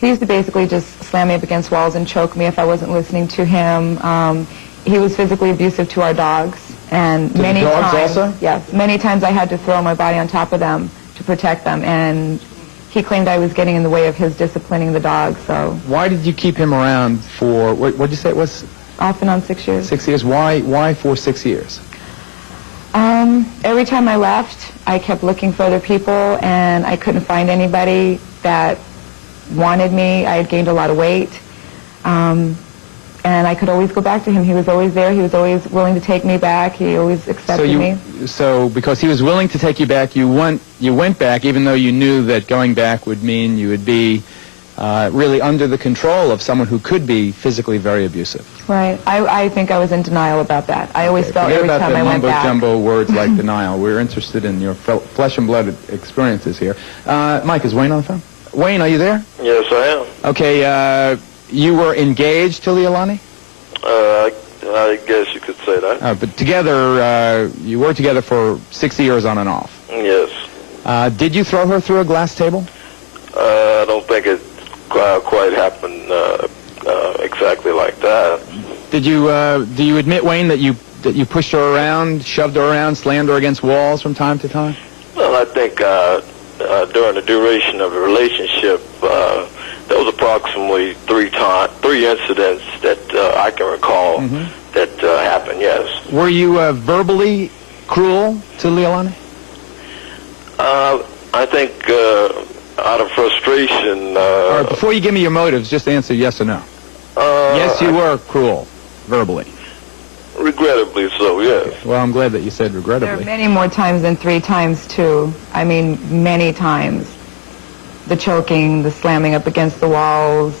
He used to basically just slam me up against walls and choke me if I wasn't listening to him. He was physically abusive to our dogs, and to many the dogs times, also? yes, many times I had to throw my body on top of them to protect them, and he claimed I was getting in the way of his disciplining the dogs. So why did you keep him around for what did you say it was? Off and on 6 years. 6 years. Why for 6 years? Every time I left, I kept looking for other people, and I couldn't find anybody that wanted me. I had gained a lot of weight, and I could always go back to him. He was always there. He was always willing to take me back. He always accepted me. So because he was willing to take you back, you went back, even though you knew that going back would mean you would be really under the control of someone who could be physically very abusive. Right. I think I was in denial about that. I always felt every time I went back. Mumbo-jumbo words like denial. We're interested in your flesh and blood experiences here. Mike, is Wayne on the phone? Wayne, are you there? Yes, I am. Okay, you were engaged to Leilani? I guess you could say that. But together, you were together for 6 years on and off? Yes. Did you throw her through a glass table? I don't think it quite happened exactly like that. Do you admit, Wayne, that you pushed her around, shoved her around, slammed her against walls from time to time? Well, I think during the duration of the relationship, there was approximately three incidents that I can recall that happened, yes. Were you verbally cruel to Leilani? I think out of frustration... All right, before you give me your motives, just answer yes or no. Yes, you were cruel, verbally. Regrettably so, yes. Okay. Well, I'm glad that you said regrettably. There are many more times than 3 times, too. I mean, many times. The choking, the slamming up against the walls,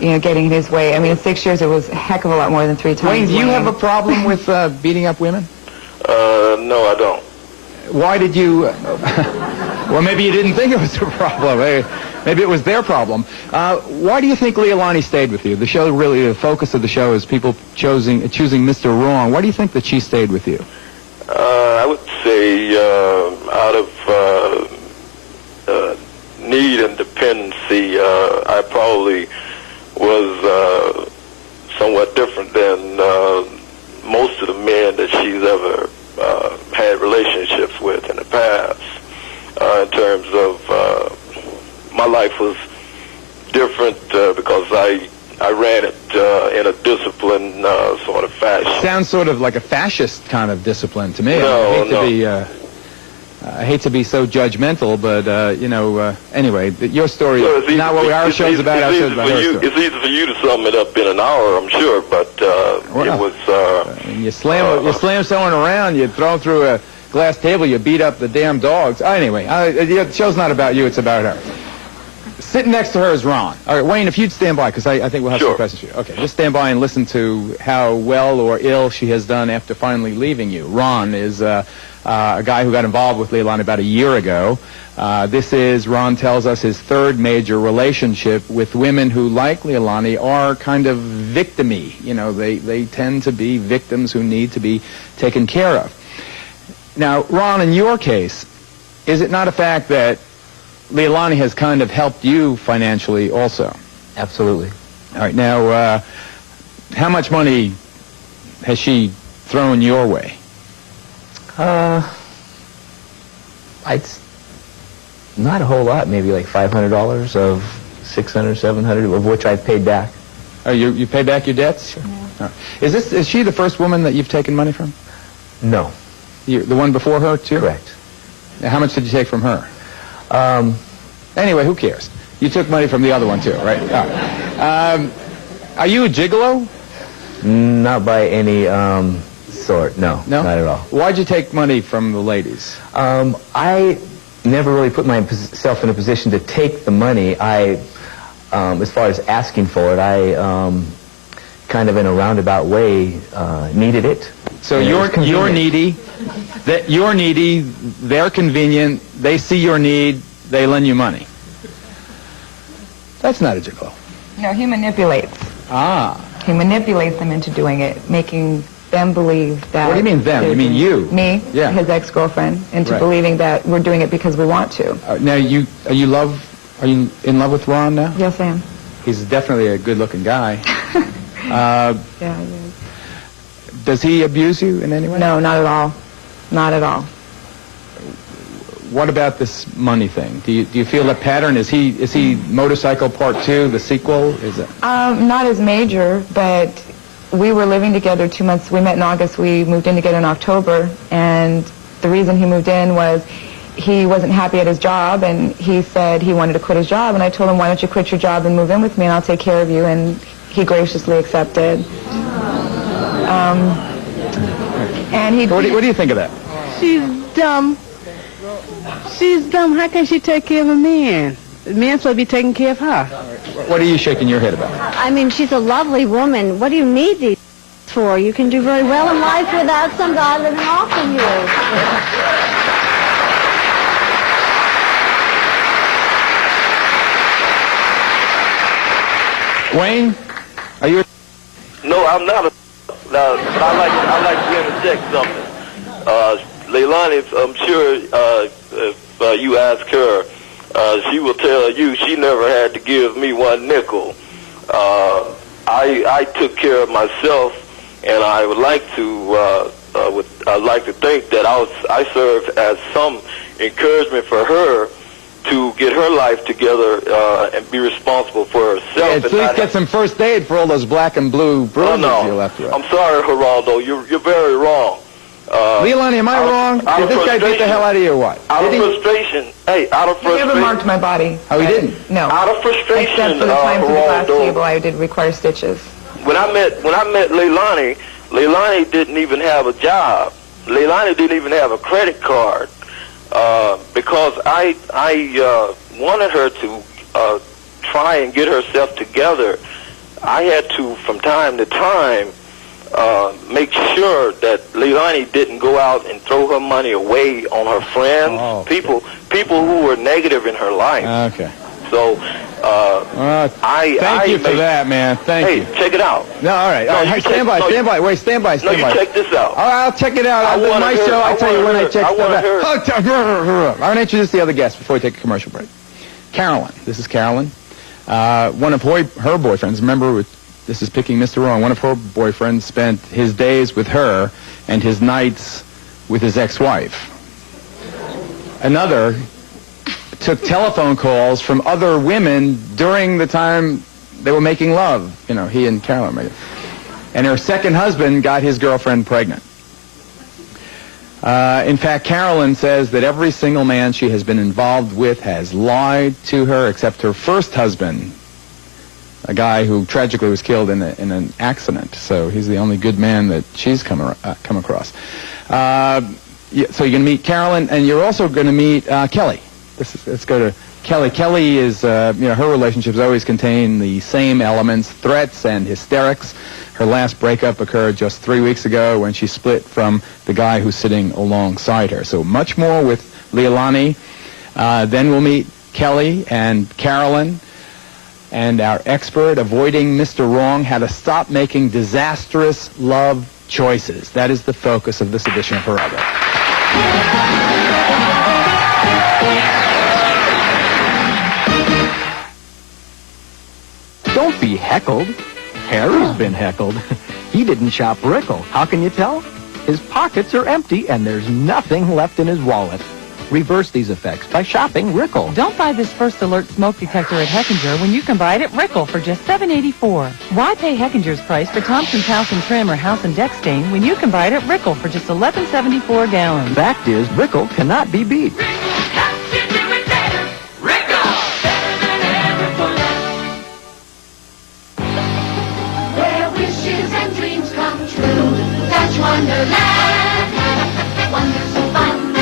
getting in his way. I mean, in 6 years, it was a heck of a lot more than 3 times. Wayne, do you have a problem with beating up women? No, I don't. Why did you... well, maybe you didn't think it was a problem. Maybe it was their problem. Why do you think Leilani stayed with you? The show, really, the focus of the show is people choosing Mr. Wrong. Why do you think that she stayed with you? I would say out of need and dependency, I probably was somewhat different than most of the men that she's ever had relationships with in the past. In terms of my life was different because I ran it in a disciplined sort of fashion. Sounds sort of like a fascist kind of discipline to me. No, I hate to be so judgmental, but anyway, your story is not what our show's about. Our show's about her story. It's easy for you to sum it up in an hour, I'm sure, but it was. You slam someone around, you throw them through a glass table, you beat up the damn dogs. Anyway, the show's not about you; it's about her. Sitting next to her is Ron. All right, Wayne, if you'd stand by, because I think we'll have some questions for you. Okay, just stand by and listen to how well or ill she has done after finally leaving you. Ron is a guy who got involved with Leilani about a year ago. This is, Ron tells us, his 3rd major relationship with women who, like Leilani, are kind of victim-y. They tend to be victims who need to be taken care of. Now, Ron, in your case, is it not a fact that Leilani has kind of helped you financially also? Absolutely. All right, now, how much money has she thrown your way? Not a whole lot, maybe like $500 of $600, $700, of which I've paid back. Oh, you pay back your debts? Sure. Yeah. Is she the first woman that you've taken money from? No. The one before her, too? Correct. Now, how much did you take from her? Anyway, who cares? You took money from the other one, too, right? Are you a gigolo? Not by any sort, no. No? Not at all. Why'd you take money from the ladies? I never really put myself in a position to take the money. As far as asking for it, I kind of in a roundabout way needed it. So you're needy, you're needy, they're convenient, they see your need, they lend you money. That's not a gigolo. No, he manipulates. Ah. He manipulates them into doing it, making them believe that... What do you mean them? You mean you? Me, yeah. His ex-girlfriend, into believing that we're doing it because we want to. Now, you love Are you in love with Ron now? Yes, I am. He's definitely a good-looking guy. Yeah, he is. Does he abuse you in any way? No, not at all. Not at all. What about this money thing? Do you feel the pattern? Is he Motorcycle Part 2, the sequel? Is it? Not as major, but we were living together 2 months. We met in August. We moved in together in October, and the reason he moved in was he wasn't happy at his job, and he said he wanted to quit his job, and I told him, why don't you quit your job and move in with me, and I'll take care of you, and he graciously accepted. And he. What do you think of that? She's dumb. She's dumb. How can she take care of a man? The man's supposed to be taking care of her. What are you shaking your head about? I mean, she's a lovely woman. What do you need these for? You can do very well in life without some guy living off of you. Wayne, are you? No, I'm not a. But I like to interject something. Leilani, I'm sure if you ask her, she will tell you she never had to give me one nickel. I took care of myself, and I would like to I'd like to think that I served as some encouragement for her to get her life together and be responsible for herself. Yeah, at least get some first aid for all those black and blue bruises you left her. I'm sorry, Geraldo. You're very wrong. Leilani, am I wrong? Did this guy beat the hell out of you or what? Out of frustration. Hey, out of He frustration. never marked my body. Oh, he didn't? No. Out of frustration, Except for the times at the glass Geraldo. table, I did require stitches. When I met Leilani didn't even have a job. Leilani didn't even have a credit card because I wanted her to try and get herself together. I had to, from time to time, make sure that Leilani didn't go out and throw her money away on her friends, people who were negative in her life. Okay. So thank you for that, man. Thank you. Hey, check it out. No, all right. No, Hey, stand by. Wait, stand by. No, you check this out. All right, I'll check it out. I On my wanna show, hear- I tell you when I check I stuff wanna out. hear- I want to introduce the other guest before we take a commercial break. Carolyn. This is Carolyn. One of her boyfriends, remember, this is picking Mr. Wrong, one of her boyfriends spent his days with her and his nights with his ex-wife. Another took telephone calls from other women during the time they were making love. You know, he and Carolyn made it. And her second husband got his girlfriend pregnant. In fact, Carolyn says that every single man she has been involved with has lied to her except her first husband, a guy who tragically was killed in an accident. So he's the only good man that she's come across. So you're going to meet Carolyn, and you're also going to meet Kelly. Let's go to Kelly. Kelly is, her relationships always contain the same elements, threats and hysterics. Her last breakup occurred just 3 weeks ago when she split from the guy who's sitting alongside her. So much more with Leilani. Then we'll meet Kelly and Carolyn and our expert, Avoiding Mr. Wrong, how to stop making disastrous love choices. That is the focus of this edition of Geraldo. Don't be heckled. Harry's been heckled. He didn't shop Rickle. How can you tell? His pockets are empty and there's nothing left in his wallet. Reverse these effects by shopping Rickle. Don't buy this First Alert smoke detector at Heckinger when you can buy it at Rickle for just $7.84. Why pay Heckinger's price for Thompson's House and Trim or House and Deck Stain when you can buy it at Rickle for just $11.74 a gallon? Fact is, Rickle cannot be beat. Where wishes and dreams come true. That's Wonderland. Wonders of fun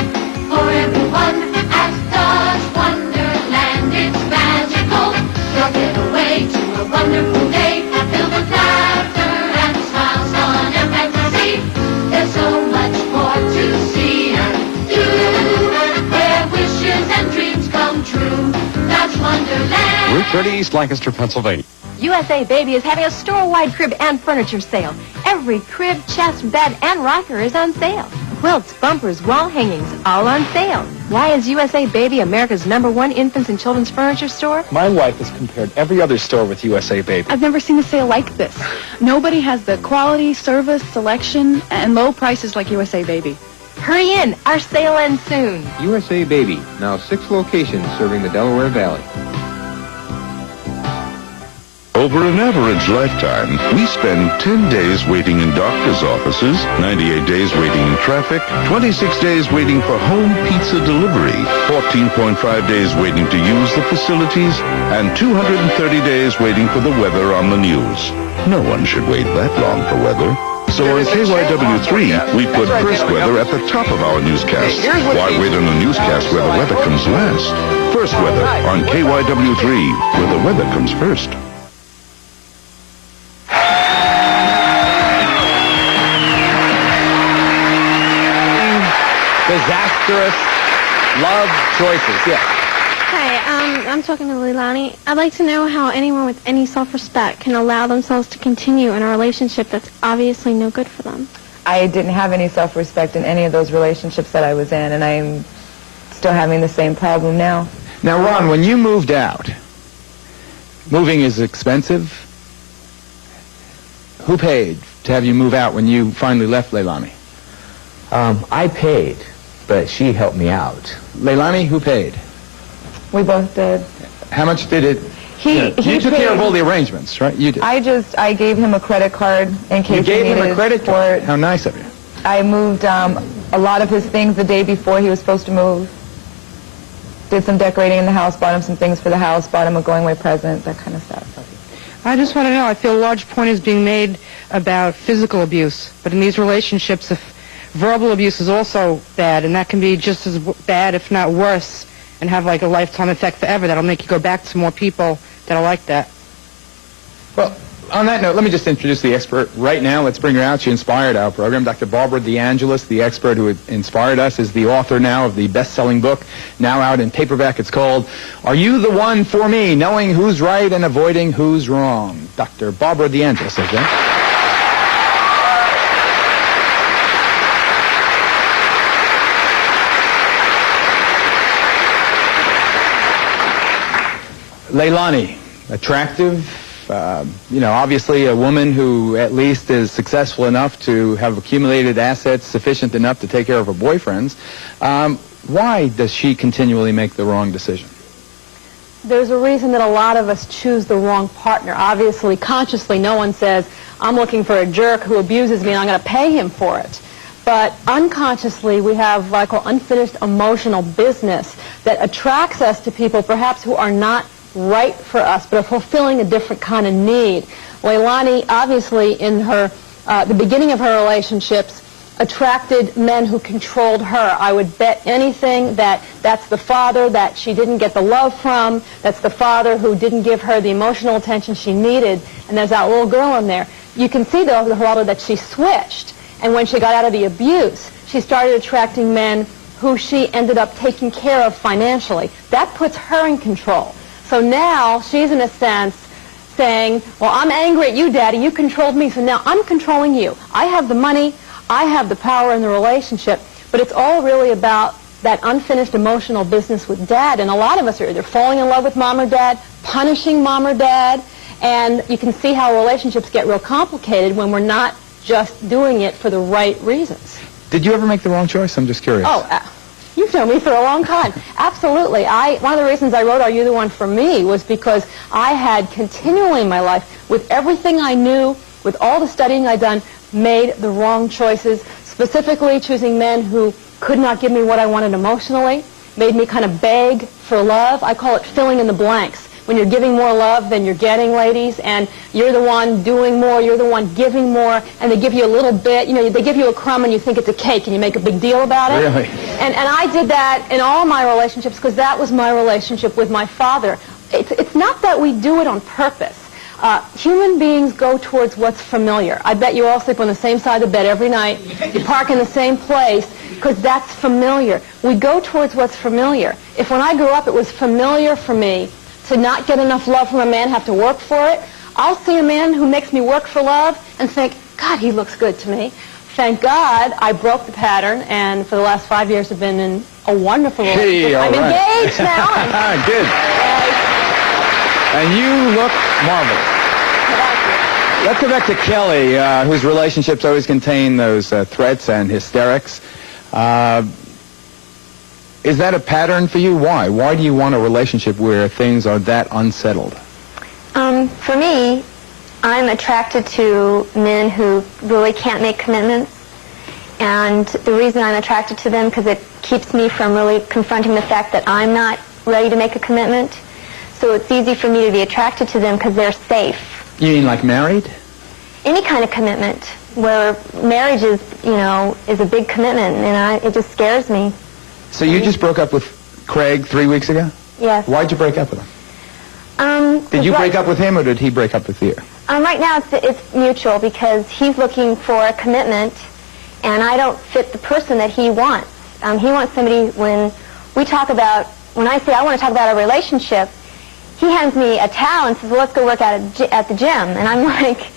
for everyone at Dodge Wonderland. It's magical. You'll get away to a wonderful day filled with laughter and smiles, fun and fantasy. There's so much more to see and do. Where wishes and dreams come true. That's Wonderland. Route 30 East Lancaster, Pennsylvania. USA Baby is having a store-wide crib and furniture sale. Every crib, chest, bed, and rocker is on sale. quilts, bumpers, wall hangings, all on sale. Why is USA Baby America's #1 infants and children's furniture store? My wife has compared every other store with USA Baby. I've never seen a sale like this. Nobody has the quality, service, selection, and low prices like USA Baby. Hurry in, our sale ends soon. USA Baby, now 6 locations serving the Delaware Valley. Over an average lifetime, we spend 10 days waiting in doctor's offices, 98 days waiting in traffic, 26 days waiting for home pizza delivery, 14.5 days waiting to use the facilities, and 230 days waiting for the weather on the news. No one should wait that long for weather. So on KYW3, we put First Weather at the top of our newscast. Why wait on a newscast where the weather comes last? First Weather on KYW3, where the weather comes first. Disastrous love choices. Yeah. Hi, I'm talking to Leilani. I'd like to know how anyone with any self-respect can allow themselves to continue in a relationship that's obviously no good for them. I didn't have any self-respect in any of those relationships that I was in, and I'm still having the same problem now. Now, Ron, when you moved out, moving is expensive. Who paid to have you move out when you finally left Leilani? I paid, but she helped me out. Leilani, who paid? We both did. How much did it? You took care of all the arrangements, right? You did. I gave him a credit card in case You gave he him needed a credit support. card? How nice of you. I moved a lot of his things the day before he was supposed to move. Did some decorating in the house, bought him some things for the house, bought him a going-away present, that kind of stuff. I just want to know, I feel a large point is being made about physical abuse, but in these relationships, if verbal abuse is also bad, and that can be just as bad, if not worse, and have like a lifetime effect forever. That'll make you go back to more people that are like that. Well, on that note, let me just introduce the expert right now. Let's bring her out. She inspired our program. Dr. Barbara DeAngelis, the expert who inspired us, is the author now of the best-selling book, now out in paperback. It's called Are You the One for Me? Knowing Who's Right and Avoiding Who's Wrong. Dr. Barbara DeAngelis says that. Leilani, attractive, obviously a woman who at least is successful enough to have accumulated assets sufficient enough to take care of her boyfriends. Why does she continually make the wrong decision? There's a reason that a lot of us choose the wrong partner. Obviously, consciously, no one says, I'm looking for a jerk who abuses me and I'm going to pay him for it. But unconsciously, we have what I call unfinished emotional business that attracts us to people perhaps who are not right for us, but are fulfilling a different kind of need. Leilani, obviously, in her the beginning of her relationships, attracted men who controlled her. I would bet anything that that's the father that she didn't get the love from, that's the father who didn't give her the emotional attention she needed, and there's that little girl in there. You can see, though, that she switched, and when she got out of the abuse, she started attracting men who she ended up taking care of financially. That puts her in control. So now she's, in a sense, saying, well, I'm angry at you, Daddy. You controlled me, so now I'm controlling you. I have the money. I have the power in the relationship. But it's all really about that unfinished emotional business with Dad. And a lot of us are either falling in love with Mom or Dad, punishing Mom or Dad. And you can see how relationships get real complicated when we're not just doing it for the right reasons. Did you ever make the wrong choice? I'm just curious. You've known me for a long time. Absolutely. One of the reasons I wrote Are You the One for Me was because I had continually in my life, with everything I knew, with all the studying I'd done, made the wrong choices, specifically choosing men who could not give me what I wanted emotionally, made me kind of beg for love. I call it filling in the blanks. When you're giving more love than you're getting, ladies, and you're the one doing more, you're the one giving more, and they give you a little bit, they give you a crumb and you think it's a cake and you make a big deal about it. Really? And I did that in all my relationships because that was my relationship with my father. It's not that we do it on purpose. Human beings go towards what's familiar. I bet you all sleep on the same side of the bed every night. You park in the same place because that's familiar. We go towards what's familiar. If when I grew up it was familiar for me to not get enough love from a man, have to work for it, I'll see a man who makes me work for love and think, God, he looks good to me. thank God, I broke the pattern, and for the last 5 years have been in a wonderful relationship. Hey, all I'm right. engaged now. Good. And you look marvelous. Let's go back to Kelly, whose relationships always contain those threats and hysterics. Is that a pattern for you? Why? Why do you want a relationship where things are that unsettled? For me, I'm attracted to men who really can't make commitments. And the reason I'm attracted to them because it keeps me from really confronting the fact that I'm not ready to make a commitment. So it's easy for me to be attracted to them because they're safe. You mean like married? Any kind of commitment where marriage is, is a big commitment, and it just scares me. So you just broke up with Craig 3 weeks ago? Yes. Why'd you break up with him? Did you break up with him, or did he break up with you? Right now it's mutual because he's looking for a commitment, and I don't fit the person that he wants. He wants somebody when I say I want to talk about a relationship, he hands me a towel and says, well, let's go work out at the gym. And I'm like,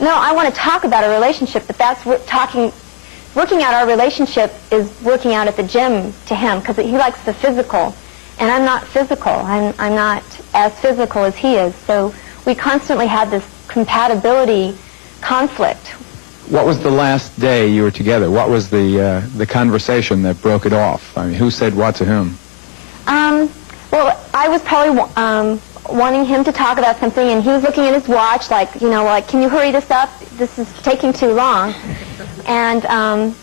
no, I want to talk about a relationship, but that's working out our relationship is working out at the gym to him because he likes the physical. And I'm not physical. I'm not as physical as he is. So we constantly had this compatibility conflict. What was the last day you were together? What was the conversation that broke it off? I mean, who said what to whom? Well, I was probably wanting him to talk about something, and he was looking at his watch like, can you hurry this up? This is taking too long. And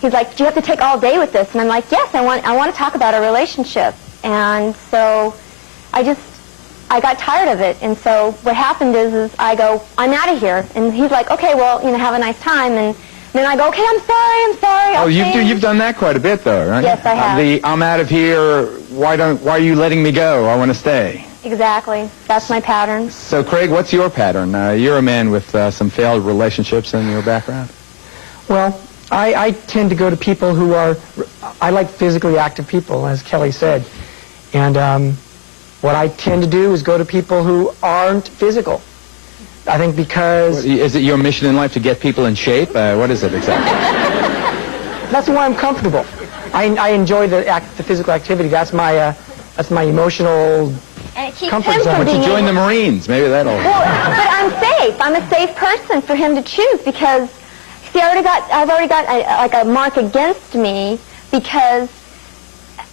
he's like, do you have to take all day with this? And I'm like, yes, I want to talk about a relationship. And so I got tired of it. And so what happened is I go, I'm out of here. And he's like, okay, well, have a nice time. And then I go, okay, I'm sorry. Oh, you've done that quite a bit, though, right? Yes, I have. I'm out of here. Why are you letting me go? I want to stay. Exactly. That's my pattern. So, Craig, what's your pattern? You're a man with some failed relationships in your background. Well, I tend to go to people who I like physically active people, as Kelly said. And what I tend to do is go to people who aren't physical. I think because... Is it your mission in life to get people in shape? What is it exactly? That's why I'm comfortable. I enjoy the physical activity. That's my emotional comfort zone. Why don't you join the Marines? Maybe that'll... Well, but I'm safe. I'm a safe person for him to choose because, see, I've already got a mark against me because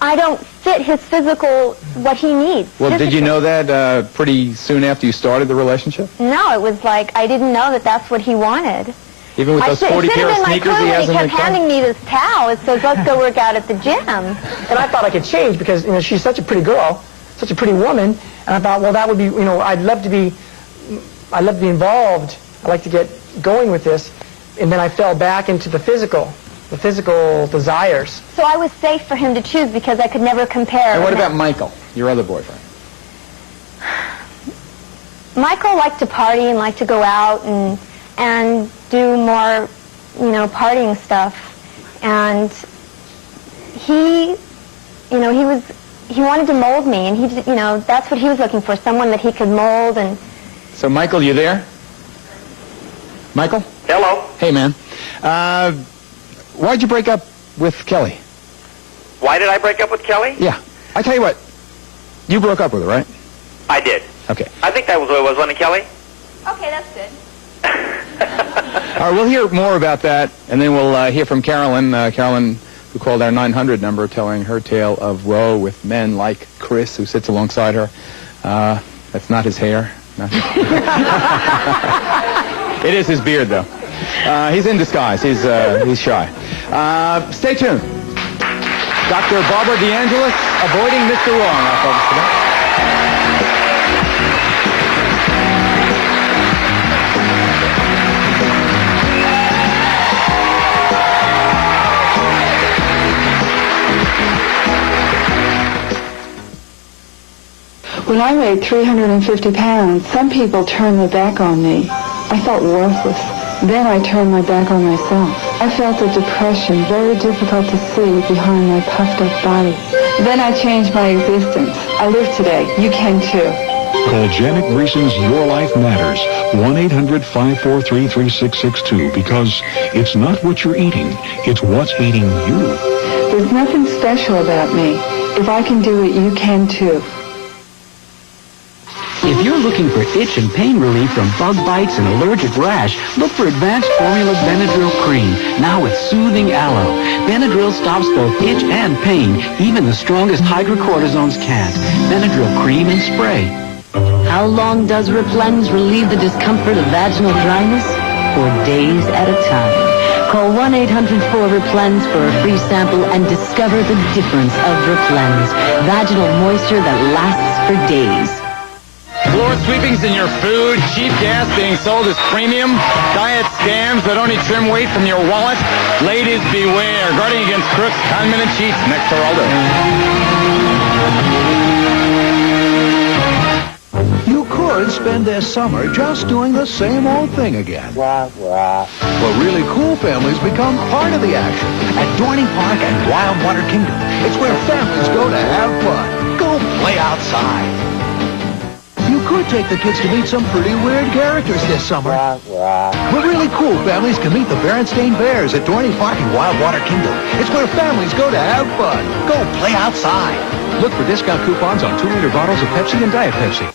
I don't fit his physical, what he needs. Well, physically. Did you know that pretty soon after you started the relationship? No, it was like I didn't know that that's what he wanted. Even with those 40 pair of sneakers he has in the car? He kept handing me this towel. It says, let's go work out at the gym. And I thought I could change because, she's such a pretty girl, such a pretty woman. And I thought, well, that would be, I'd love to be involved. I'd like to get going with this. And then I fell back into the physical desires. So I was safe for him to choose because I could never compare. And what about Michael, your other boyfriend? Michael liked to party and liked to go out and do more, partying stuff. And he wanted to mold me, and that's what he was looking for, someone that he could mold. And so, Michael, you there? Michael? Hello. Hey, man. Why'd you break up with Kelly? Why did I break up with Kelly? Yeah. I tell you what, you broke up with her, right? I did. Okay. I think that was what it was, wasn't it, Kelly? Okay, that's good. All right, we'll hear more about that, and then we'll hear from Carolyn. Carolyn, who called our 900 number, telling her tale of woe with men like Chris, who sits alongside her. That's not his hair. It is his beard, though. He's in disguise. He's shy. Stay tuned. Dr. Barbara DeAngelis, avoiding Mr. Wrong, our focus today. When I weighed 350 pounds, some people turned their back on me. I felt worthless. Then I turned my back on myself. I felt a depression, very difficult to see behind my puffed up body. Then I changed my existence. I live today. You can too. Call Janet Greason's Your Life Matters 1-800-543-3662, because it's not what you're eating, it's what's eating you. There's nothing special about me. If I can do it, you can too. If you're looking for itch and pain relief from bug bites and allergic rash, look for Advanced Formula Benadryl Cream, now with soothing aloe. Benadryl stops both itch and pain, even the strongest hydrocortisones can't. Benadryl Cream and Spray. How long does Replens relieve the discomfort of vaginal dryness? For days at a time. Call 1-800-4-REPLENS for a free sample and discover the difference of Replens. Vaginal moisture that lasts for days. Floor sweepings in your food, cheap gas being sold as premium, diet scams that only trim weight from your wallet. Ladies, beware. Guarding against crooks, conmen, and cheats. Next, Geraldo. You could spend this summer just doing the same old thing again. But really cool families become part of the action at Dorney Park and Wildwater Kingdom. It's where families go to have fun. Go play outside. You could take the kids to meet some pretty weird characters this summer. But really cool families can meet the Berenstain Bears at Dorney Park and Wildwater Kingdom. It's where families go to have fun. Go play outside. Look for discount coupons on 2-liter bottles of Pepsi and Diet Pepsi.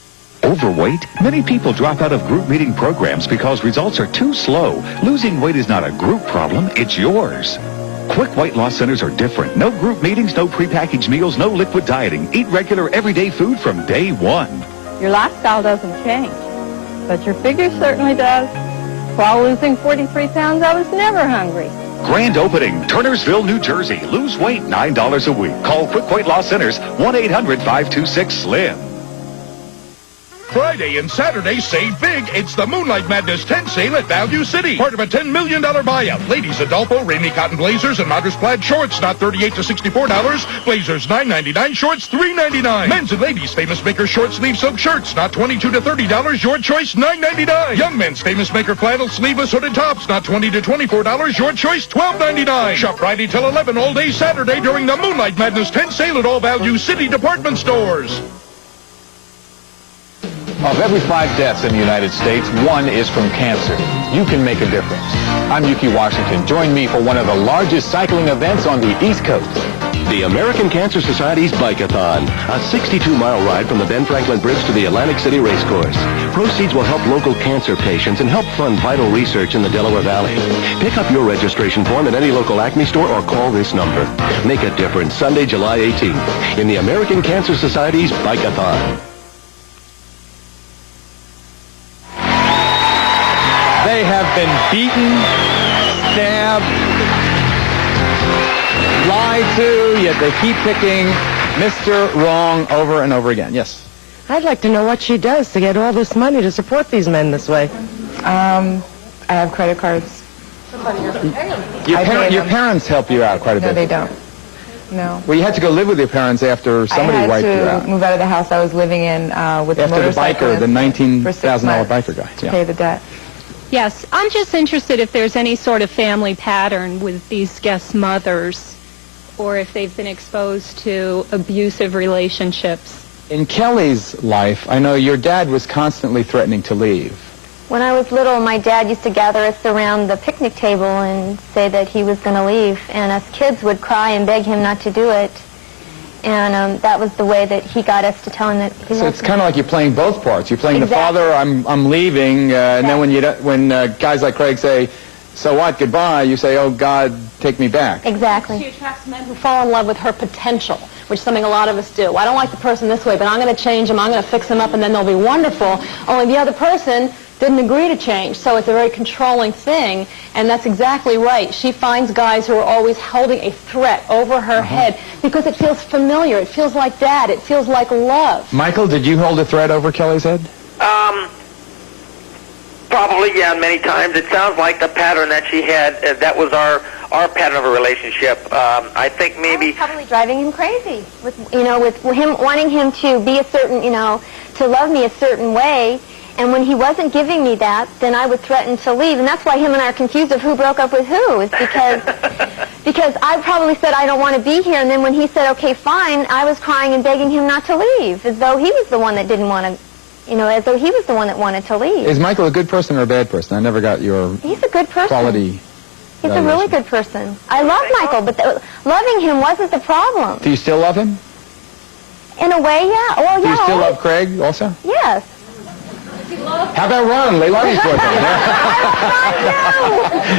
Overweight? Many people drop out of group meeting programs because results are too slow. Losing weight is not a group problem, it's yours. Quick weight loss centers are different. No group meetings, no prepackaged meals, no liquid dieting. Eat regular everyday food from day one. Your lifestyle doesn't change, but your figure certainly does. While losing 43 pounds, I was never hungry. Grand opening, Turnersville, New Jersey. Lose weight, $9 a week. Call Quick Weight Loss Centers, 1-800-526-SLIM. Friday and Saturday, save big. It's the Moonlight Madness 10 sale at Value City. Part of a $10 million buyout. Ladies Adolfo, Rainy Cotton Blazers, and Madras Plaid Shorts, not $38 to $64. Blazers, $9.99. Shorts, $3.99. Men's and ladies Famous Maker Short Sleeve Silk Shirts, not $22 to $30. Your choice, $9.99. Young men's Famous Maker Flannel Sleeveless Hooded Tops, not $20 to $24. Your choice, $12.99. Shop Friday till 11 all day Saturday during the Moonlight Madness 10 sale at all Value City department stores. Of every 5 deaths in the United States, 1 is from cancer. You can make a difference. I'm Yuki Washington. Join me for one of the largest cycling events on the East Coast. The American Cancer Society's Bike-a-thon, a 62-mile ride from the Ben Franklin Bridge to the Atlantic City Racecourse. Proceeds will help local cancer patients and help fund vital research in the Delaware Valley. Pick up your registration form at any local Acme store or call this number. Make a difference Sunday, July 18th in the American Cancer Society's Bike-a-thon. They have been beaten, stabbed, lied to, yet they keep picking Mr. Wrong over and over again. Yes? I'd like to know what she does to get all this money to support these men this way. I have credit cards. Your parents help you out quite a bit. No, they don't. No. Well, you had to go live with your parents after somebody wiped you I had out. to move out of the house I was living in with the After the biker, the $19,000 $19,000 biker guy. to pay the debt. Yes, I'm just interested if there's any sort of family pattern with these guest mothers, or if they've been exposed to abusive relationships. In Kelly's life, I know your dad was constantly threatening to leave. When I was little, my dad used to gather us around the picnic table and say that he was going to leave, and us kids would cry and beg him not to do it. And that was the way that he got us to tell him that he So it's kind of like you're playing both parts. You're playing Exactly. the father, I'm leaving, and then when guys like Craig say, so what, goodbye, you say, oh, God, take me back. Exactly. She attracts men who fall in love with her potential, which is something a lot of us do. I don't like the person this way, but I'm going to change him, I'm going to fix him up, and then they'll be wonderful. Only the other person didn't agree to change, so it's a very controlling thing, and that's exactly right. She finds guys who are always holding a threat over her head because it feels familiar, it feels like dad, it feels like love. Michael, did you hold a threat over Kelly's head? Probably, yeah, many times. It sounds like the pattern that she had, that was our pattern of a relationship. I think maybe... I was probably driving him crazy with him wanting him to be a certain, to love me a certain way. And when he wasn't giving me that, then I would threaten to leave. And that's why him and I are confused of who broke up with who. Is because I probably said, I don't want to be here. And then when he said, okay, fine, I was crying and begging him not to leave, as though he was the one that didn't want to you know, as though he was the one that wanted to leave. Is Michael a good person or a bad person? I never got your He's a good person. quality. He's a really good person. I love Michael, but loving him wasn't the problem. Do you still love him? In a way, yeah. Well, Do yeah. you still love Craig also? Yes. How about Ron, Leilani's boyfriend?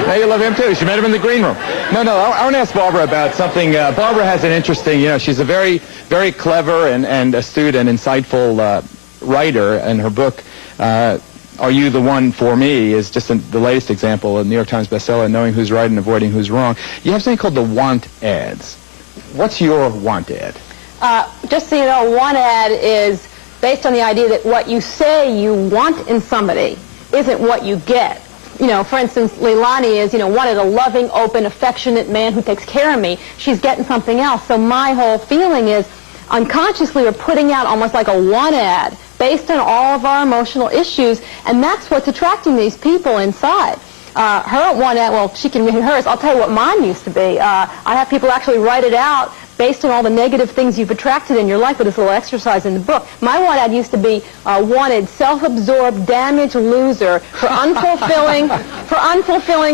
Now you love him too. She met him in the green room. No, I want to ask Barbara about something. Barbara has an interesting, she's a very, very clever and astute and insightful writer, and her book, Are You the One for Me, is just the latest example, a New York Times bestseller, Knowing Who's Right and Avoiding Who's Wrong. You have something called the want ads. What's your want ad? Just so you know, want ad is based on the idea that what you say you want in somebody isn't what you get. You know, for instance, Leilani is, wanted a loving, open, affectionate man who takes care of me. She's getting something else. So my whole feeling is unconsciously we're putting out almost like a want ad based on all of our emotional issues, and that's what's attracting these people inside. Her want ad, well, she can read hers. I'll tell you what mine used to be. I have people actually write it out based on all the negative things you've attracted in your life, but it's a little exercise in the book. My want ad used to be wanted, self-absorbed, damaged loser for unfulfilling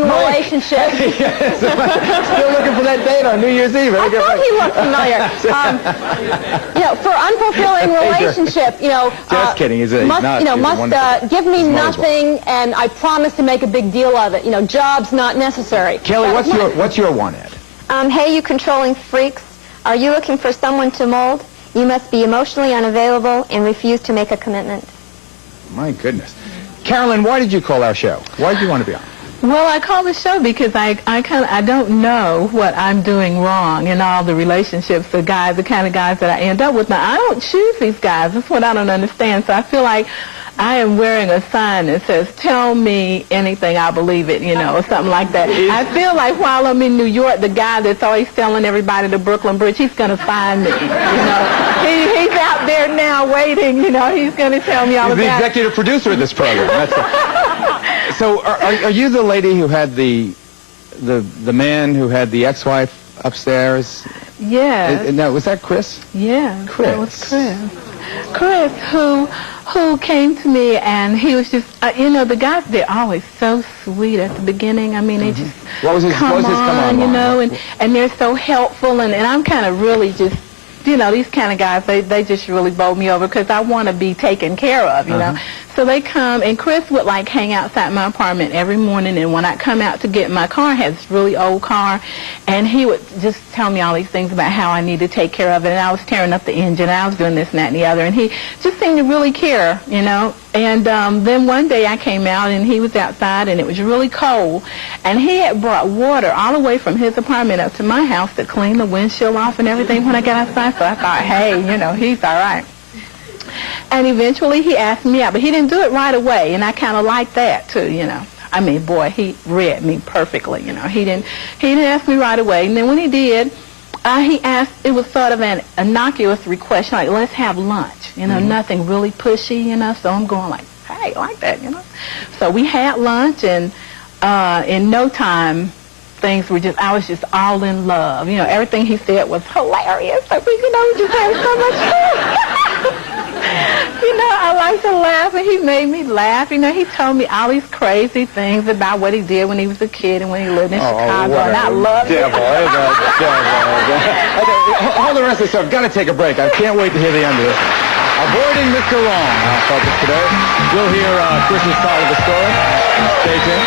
relationships. Still looking for that date on New Year's Eve. I thought he looked familiar. For unfulfilling relationship, Just kidding. Must give me nothing, and I promise to make a big deal of it. Jobs not necessary. Kelly, what's your want ad? Hey, you controlling freaks. Are you looking for someone to mold? You must be emotionally unavailable and refuse to make a commitment. My goodness. Carolyn, why did you call our show? Why did you want to be on? Well, I call the show because I don't know what I'm doing wrong in all the relationships, the kind of guys that I end up with. Now, I don't choose these guys. That's what I don't understand. So I feel like I am wearing a sign that says, tell me anything, I'll believe it, or something like that. I feel like while I'm in New York, the guy that's always telling everybody the Brooklyn Bridge, he's going to find me, He's out there now waiting, he's going to tell me all about it. He's the executive producer of this program. So are you the lady who had the man who had the ex-wife upstairs? Yeah. Now, was that Chris? Yeah, Chris. That was Chris. Chris, who came to me, and he was just, the guys, they're always so sweet at the beginning. I mean, they just come on, and they're so helpful, and I'm kind of really just, these kind of guys, they just really bowl me over because I want to be taken care of, you know. So they come, and Chris would hang outside my apartment every morning, and when I come out to get my car, I had this really old car, and he would just tell me all these things about how I need to take care of it, and I was tearing up the engine, I was doing this and that and the other, and he just seemed to really care, And then one day I came out, and he was outside, and it was really cold, and he had brought water all the way from his apartment up to my house to clean the windshield off and everything when I got outside, so I thought, hey, he's all right. And eventually he asked me out, but he didn't do it right away, and I kind of liked that too, I mean, boy, he read me perfectly, He didn't ask me right away, and then when he did, he asked, it was sort of an innocuous request, like, let's have lunch, nothing really pushy, so I'm going like, hey, I like that, So we had lunch, and in no time, things were I was just all in love. Everything he said was hilarious. Like, we just had so much fun. I like to laugh, and he made me laugh. He told me all these crazy things about what he did when he was a kid and when he lived in Chicago, and I loved it. Okay, hold the rest of the stuff. Got to take a break. I can't wait to hear the end of this. Avoiding Mr. Wrong, our focus today. We'll hear Chris's side of the story. Stay tuned.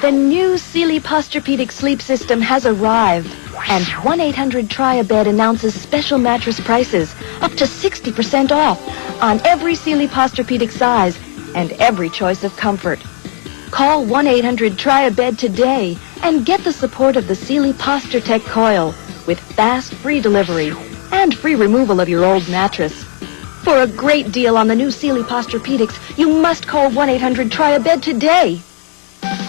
The new Sealy Posturepedic sleep system has arrived, and 1-800-TRY-A-BED announces special mattress prices up to 60% off on every Sealy Posturepedic size and every choice of comfort. Call 1-800-TRY-A-BED today and get the support of the Sealy PostureTech coil with fast, free delivery and free removal of your old mattress. For a great deal on the new Sealy Posturepedics, you must call 1-800-TRY-A-BED today.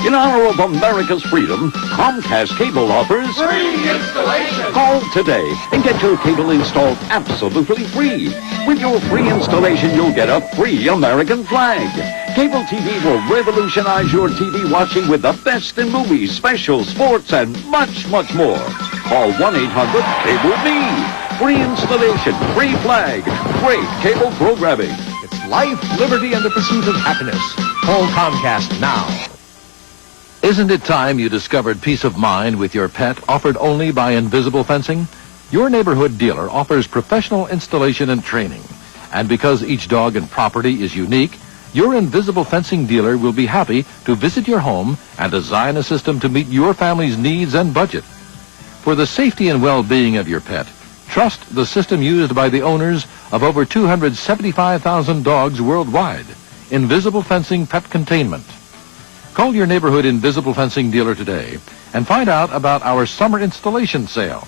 In honor of America's freedom, Comcast Cable offers Free installation. Call today and get your cable installed absolutely free. With your free installation, you'll get a free American flag. Cable TV will revolutionize your TV watching with the best in movies, specials, sports, and much, much more. Call 1-800-CABLE-ME. Free installation, free flag, great cable programming. It's life, liberty, and the pursuit of happiness. Call Comcast now. Isn't it time you discovered peace of mind with your pet, offered only by Invisible Fencing? Your neighborhood dealer offers professional installation and training. And because each dog and property is unique, your Invisible Fencing dealer will be happy to visit your home and design a system to meet your family's needs and budget. For the safety and well-being of your pet, trust the system used by the owners of over 275,000 dogs worldwide, Invisible Fencing Pet Containment. Call your neighborhood Invisible Fencing dealer today and find out about our summer installation sale.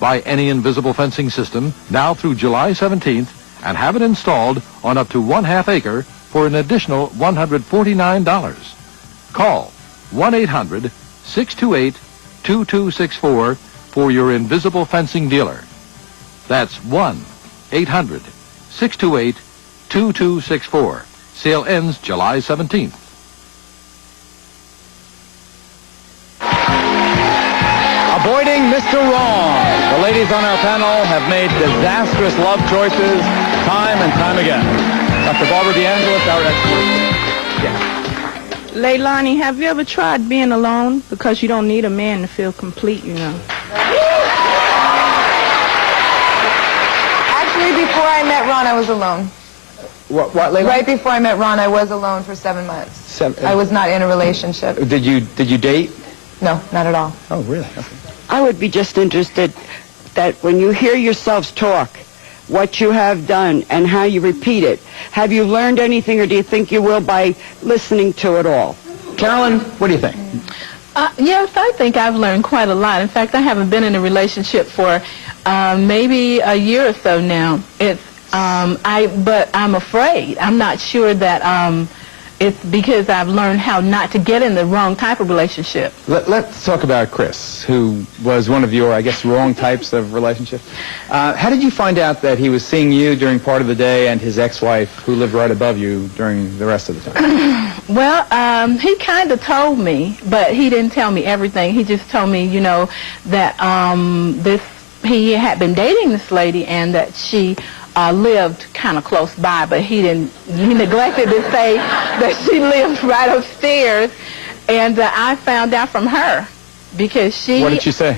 Buy any Invisible Fencing system now through July 17th and have it installed on up to 1/2 acre for an additional $149. Call 1-800-628-2264 for your Invisible Fencing dealer. That's 1-800-628-2264. Sale ends July 17th. Avoiding Mr. Wrong. The ladies on our panel have made disastrous love choices time and time again. Dr. Barbara DeAngelis, our expert. Yes. Leilani, have you ever tried being alone? Because you don't need a man to feel complete, you know. Actually, before I met Ron, I was alone. What, Leilani? Right before I met Ron, I was alone for 7 months. I was not in a relationship. Did you date? No, not at all. Oh, really? Okay. I would be just interested that when you hear yourselves talk, what you have done and how you repeat it, have you learned anything, or do you think you will by listening to it all? Carolyn, what do you think? Yes, I think I've learned quite a lot. In fact, I haven't been in a relationship for maybe a year or so now. But I'm afraid. I'm not sure that it's because I've learned how not to get in the wrong type of relationship. Let's talk about Chris, who was one of your, I guess, wrong types of relationships. How did you find out that he was seeing you during part of the day and his ex-wife, who lived right above you, during the rest of the time? Well, he kind of told me, but he didn't tell me everything. He just told me, you know, that he had been dating this lady and that she lived kind of close by, but he neglected to say that she lived right upstairs, and I found out from her because she... What did she say?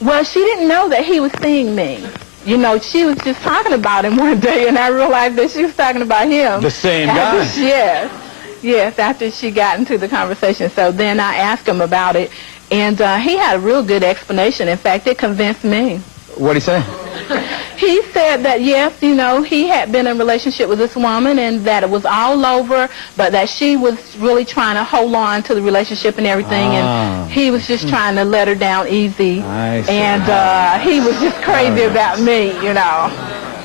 Well, she didn't know that he was seeing me. You know, she was just talking about him one day, and I realized that she was talking about him. The same guy? Yes, after she got into the conversation. So then I asked him about it, and he had a real good explanation. In fact, it convinced me. What did he say? He said that, yes, you know, he had been in a relationship with this woman and that it was all over, but that she was really trying to hold on to the relationship and everything, and he was just trying to let her down easy. And he was just crazy about me, you know.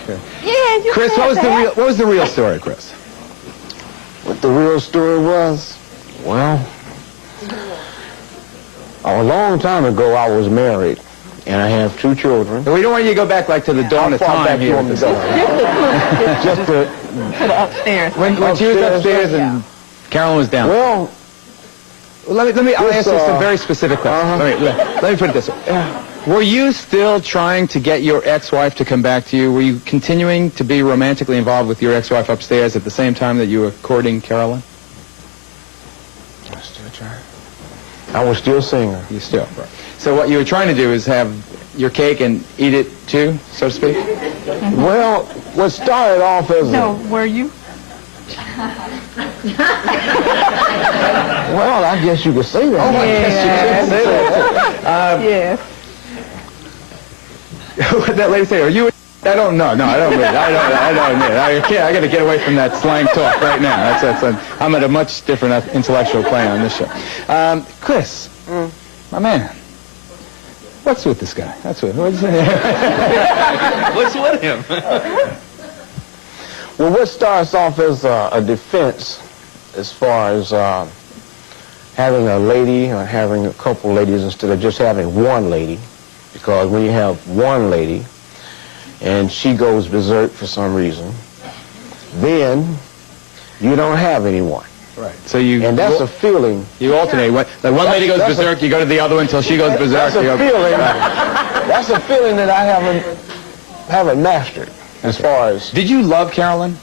Okay. Yeah, Chris, what was the real story, Chris? What the real story was? Well, a long time ago I was married. And I have 2 children. We don't want you to go back like to the dawn of time here. Just to upstairs. When she was upstairs and Carolyn was down. Well, I'll ask you some very specific questions. Let me put it this way. Were you still trying to get your ex-wife to come back to you? Were you continuing to be romantically involved with your ex-wife upstairs at the same time that you were courting Carolyn? I was still trying. I was still single. You still, right. So what you were trying to do is have your cake and eat it too, so to speak? Well, what started off as were you? Well, I guess you could say that. Oh, I guess you could say that. Yes. What did that lady say? Are you? I don't know. No, I don't mean it. I don't mean it. I got to get away from that slang talk right now. I'm at a much different intellectual plane on this show. Chris, my man. What's with this guy? What's with him? Well, what starts off as a defense as far as having a lady or having a couple ladies instead of just having one lady, because when you have one lady and she goes berserk for some reason, then you don't have anyone. Right. So you and that's a feeling. You alternate. Like one lady goes berserk, you go to the other one until she goes berserk. That's a feeling. That's a feeling that I haven't mastered as far as. Did you love Carolyn?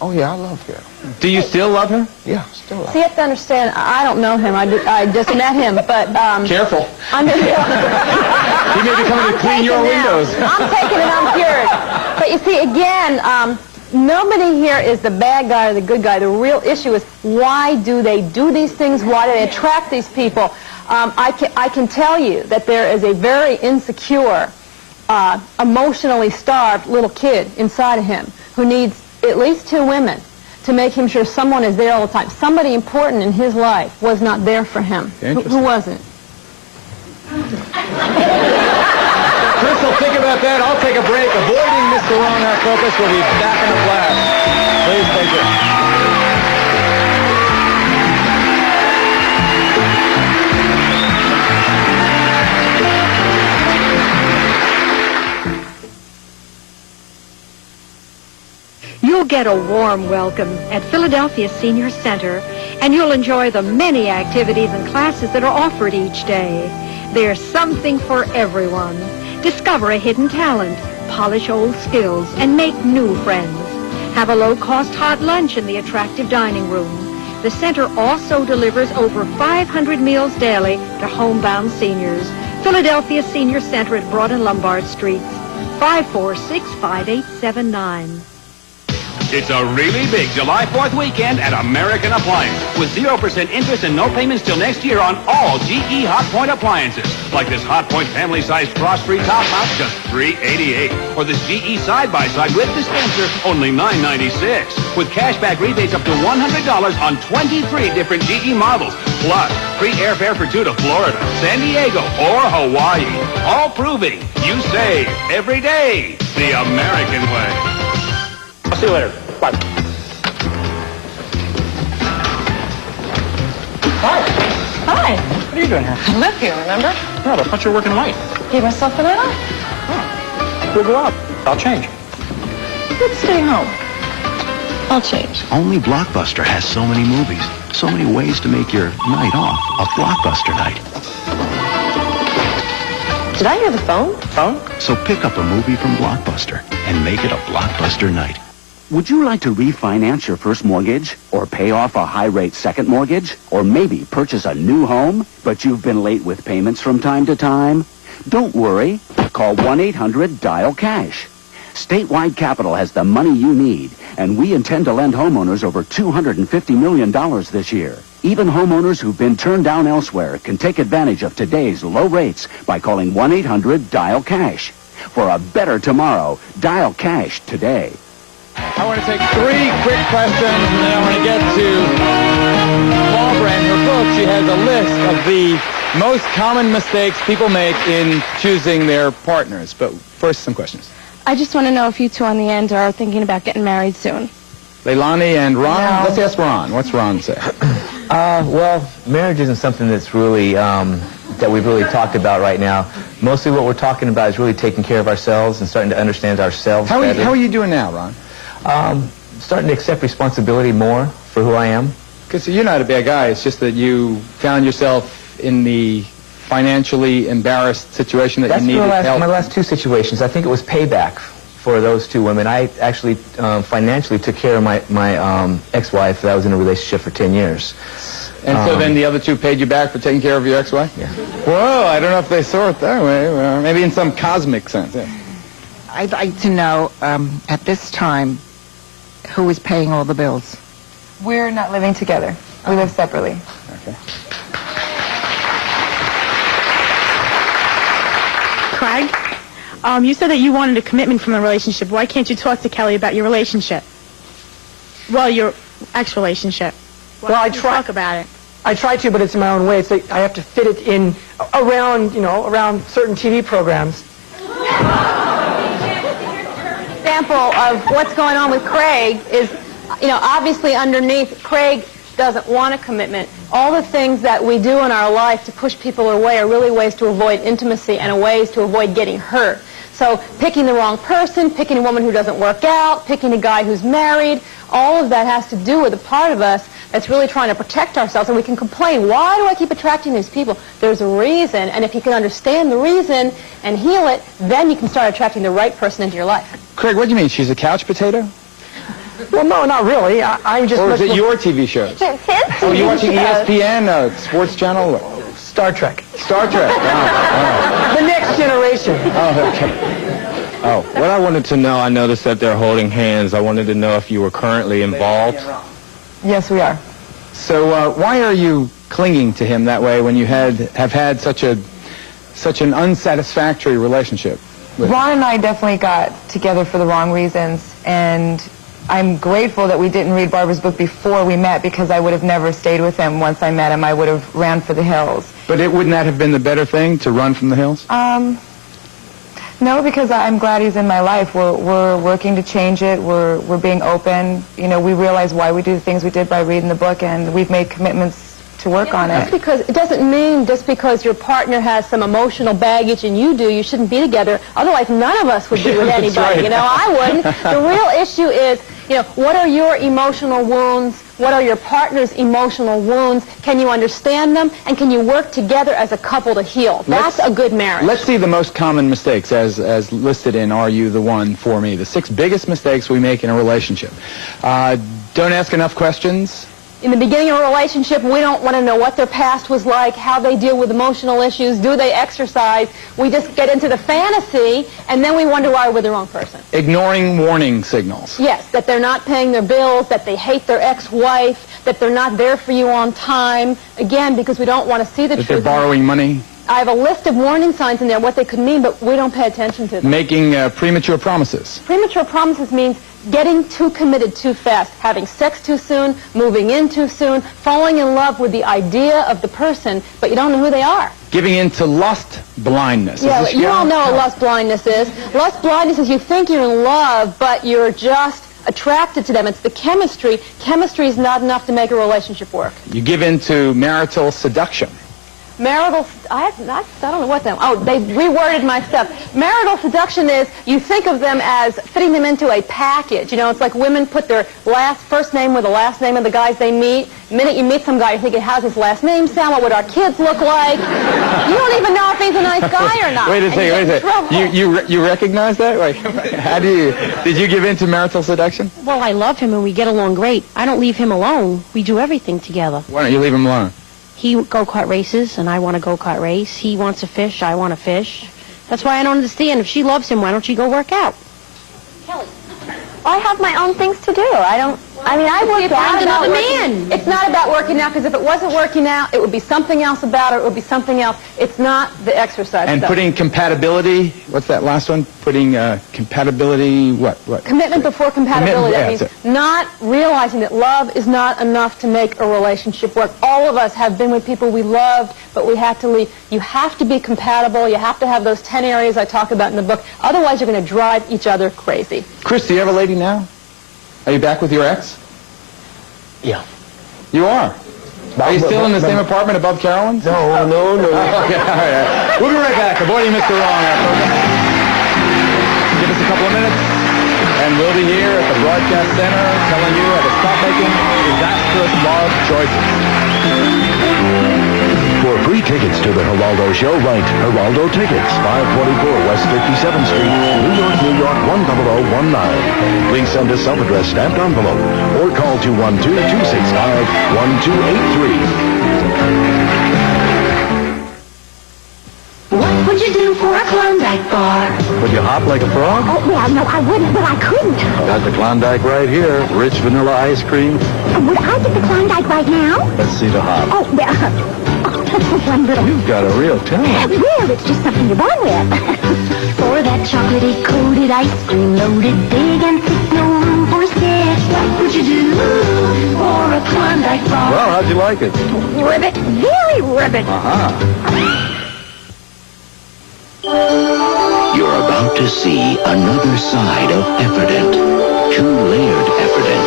Oh yeah, I love Carolyn. Do you still love her? Yeah, still love her. So you have to understand, I don't know him. I just met him, but Careful. I'm He may be coming to clean your windows. I'm taking it uncured. But you see, again, nobody here is the bad guy or the good guy. The real issue is, why do they do these things? Why do they attract these people? I can tell you that there is a very insecure, emotionally starved little kid inside of him who needs at least 2 women to make him sure someone is there all the time. Somebody important in his life was not there for him. Who was it? Crystal, think about that. I'll take a break. Avoiding Mr. Wrong Our Focus. We'll be back in a flash. Please take it. You'll get a warm welcome at Philadelphia Senior Center, and you'll enjoy the many activities and classes that are offered each day. There's something for everyone. Discover a hidden talent, polish old skills, and make new friends. Have a low-cost hot lunch in the attractive dining room. The center also delivers over 500 meals daily to homebound seniors. Philadelphia Senior Center at Broad and Lombard Streets, 546-5879. It's a really big July 4th weekend at American Appliance with 0% interest and no payments till next year on all GE Hotpoint appliances. Like this Hotpoint family-sized frost-free top mount, just $388. Or this GE side-by-side with dispenser, only $996. With cashback rebates up to $100 on 23 different GE models. Plus, free airfare for 2 to Florida, San Diego, or Hawaii. All proving you save every day the American way. I'll see you later. Bye. Hi. Hi. What are you doing here? I live here, remember? No, but I thought you were working late. Gave myself a night off. Oh. We'll go out. I'll change. Let's stay home. I'll change. Only Blockbuster has so many movies, so many ways to make your night off a Blockbuster night. Did I hear the phone? Phone? So pick up a movie from Blockbuster and make it a Blockbuster night. Would you like to refinance your first mortgage? Or pay off a high-rate second mortgage? Or maybe purchase a new home, but you've been late with payments from time to time? Don't worry. Call 1-800-DIAL-CASH. Statewide Capital has the money you need, and we intend to lend homeowners over $250 million this year. Even homeowners who've been turned down elsewhere can take advantage of today's low rates by calling 1-800-DIAL-CASH. For a better tomorrow, dial CASH today. I want to take 3 quick questions, and then I want to get to Barbara and her book. She has a list of the most common mistakes people make in choosing their partners. But first, some questions. I just want to know if you two on the end are thinking about getting married soon. Leilani and Ron? No. Let's ask Ron. What's Ron say? Well, marriage isn't something that's really, that we've really talked about right now. Mostly what we're talking about is really taking care of ourselves and starting to understand ourselves better. How are you doing now, Ron? Starting to accept responsibility more for who I am. Because you're not a bad guy. It's just that you found yourself in the financially embarrassed situation that you needed help. That's my last 2 situations. I think it was payback for those 2 women. I actually financially took care of my ex-wife that I was in a relationship for 10 years. And so then the other 2 paid you back for taking care of your ex-wife? Yeah. Whoa, I don't know if they saw it that way. Well, maybe in some cosmic sense, yeah. I'd like to know, at this time, who is paying all the bills? We're not living together. We live separately. Okay. Craig, you said that you wanted a commitment from the relationship. Why can't you talk to Kelly about your relationship? Well, your ex-relationship. Well, I talk about it. I try to, but it's in my own way. It's like I have to fit it in around, around certain TV programs. Example of what's going on with Craig is, obviously underneath Craig doesn't want a commitment. All the things that we do in our life to push people away are really ways to avoid intimacy and ways to avoid getting hurt. So picking the wrong person, picking a woman who doesn't work out, picking a guy who's married, all of that has to do with a part of us that's really trying to protect ourselves. And we can complain, why do I keep attracting these people? There's a reason, and if you can understand the reason and heal it, then you can start attracting the right person into your life. Craig, what do you mean? She's a couch potato? Well, no, not really. I'm just... Or is it your TV shows? It's his Oh, you're TV watching shows. ESPN, Sports Channel? Star Trek. Star Trek. Oh, The next generation. oh, okay. Oh, what I wanted to know, I noticed that they're holding hands. I wanted to know if you were currently involved. Yes, we are. So why are you clinging to him that way when you have had such an unsatisfactory relationship? Ron and I definitely got together for the wrong reasons, and I'm grateful that we didn't read Barbara's book before we met, because I would have never stayed with him. Once I met him, I would have ran for the hills. But wouldn't that have been the better thing, to run from the hills? No, because I'm glad he's in my life. We're working to change it. We're being open. You know, we realize why we do the things we did by reading the book, and we've made commitments to work on it. Because it doesn't mean just because your partner has some emotional baggage and you do, you shouldn't be together. Otherwise, none of us would be with That's anybody. right. You know, I wouldn't. The real issue is, you know, what are your emotional wounds? What are your partner's emotional wounds? Can you understand them? And can you work together as a couple to heal? That's a good marriage. Let's see the most common mistakes as listed in Are You the One for Me? The 6 biggest mistakes we make in a relationship. Don't ask enough questions. In the beginning of a relationship, we don't want to know what their past was like, how they deal with emotional issues, do they exercise. We just get into the fantasy, and then we wonder why we're with the wrong person. Ignoring warning signals. Yes, that they're not paying their bills, that they hate their ex-wife, that they're not there for you on time. Again, because we don't want to see the That truth. they're borrowing money. I have a list of warning signs in there, what they could mean, but we don't pay attention to them. Making premature promises. Premature promises means getting too committed too fast, having sex too soon, moving in too soon, falling in love with the idea of the person, but you don't know who they are. Giving in to lust blindness. Yeah, you all know what lust blindness is. Lust blindness is you think you're in love, but you're just attracted to them. It's the chemistry. Chemistry is not enough to make a relationship work. You give in to marital seduction. Marital, I don't know what them, oh, they reworded my stuff. Marital seduction is you think of them as fitting them into a package. You know, it's like women put their first name with the last name of the guys they meet. The minute you meet some guy, you're thinking, how's his last name sound? What would our kids look like? You don't even know if he's a nice guy or not. Wait a second. You recognize that? Like, did you give in to marital seduction? Well, I love him and we get along great. I don't leave him alone. We do everything together. Why don't you leave him alone? He go-kart races, and I want to go-kart race. He wants to fish, I want to fish. That's why I don't understand. If she loves him, why don't she go work out? I have my own things to do. I work out. Another man. It's not about working out, because if it wasn't working out, it would be something else about it. It would be something else. It's not the exercise And stuff. putting compatibility, what's that last one? Putting compatibility, what? Commitment before compatibility. That Commitment, means not realizing that love is not enough to make a relationship work. All of us have been with people we loved, but we had to leave. You have to be compatible. You have to have those 10 areas I talk about in the book. Otherwise, you're going to drive each other crazy. Chris, do you have a lady now? Are you back with your ex? Yeah. You are? Are you still in the same apartment above Carolyn's? No. Okay, all right. We'll be right back. Avoiding Mr. Wrong. Give us a couple of minutes, and we'll be here at the Broadcast Center telling you how to stop making disastrous love choices. For free tickets to the Geraldo Show, write Geraldo Tickets, 524 West 57th Street, New York, 10019. Please send a self-addressed stamped envelope or call 212-265-1283. What would you do for a Klondike bar? Would you hop like a frog? Oh, well, no, I wouldn't, but I couldn't. Got the Klondike right here. Rich vanilla ice cream. Would I get the Klondike right now? Let's see the hop. Oh, well, one little... You've got a real talent. Well, it's just something you're born with. For that chocolatey-coated ice cream, loaded big and thick, no room for six. What would you do for a Klondike bar? Well, how'd you like it? Ribbit, very ribbit. Uh-huh. You're about to see another side of Effordent. Two-layered Effordent.